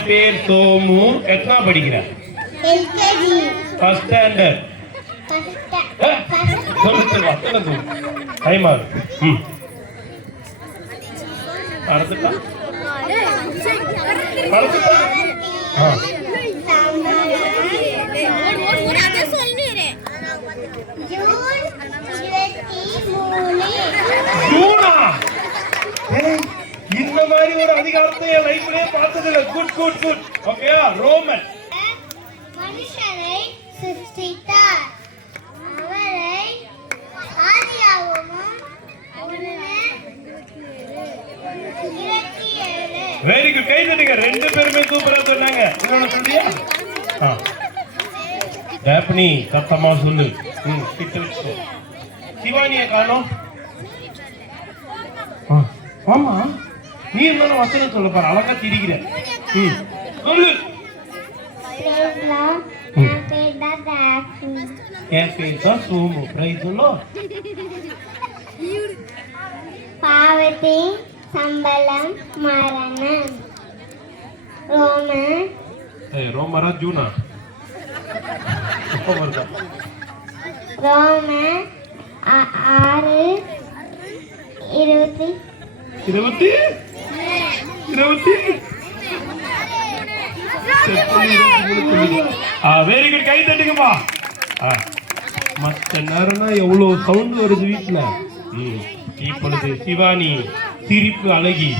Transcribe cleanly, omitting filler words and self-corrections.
என் பேர் சோமு. எத்தனா படிக்கிற? First standard. டைமா அடுத்துட்டா இந்த மாதிரி ஒரு அதிகாரத்தை என் லைஃப்லயே பார்த்ததில்லை. Good good good. Okay. Roman மனுஷரை சிருஷ்டித்தார், அவரை ஆதியாகமம் 1:27. Very good. கை தட்டுங்க. ரெண்டு பேருமே சூப்பரா சொன்னாங்க. இன்னொன்னு சொல்லியா? டேப்னி சத்தமா சொல்லு. சிவானியை காணோம். ஆமா, நீ என்ன வசனம் சொல்ல பாரு. அழகா திரிகிற. சொல்லு. என் பேர் தான் சோமு. பிரைஸ் சொல்லு. பாவத்தின் சம்பளம் மரணம். ரோமரா ஜூனா? ரோமன் 6:20. Very good. கை தட்டுங்கப்பா. மற்ற நேரம்னா எவ்வளவு சவுண்ட் வருது வீட்டுல. இப்பொழுது சிவானி சிரிப்பு அழகி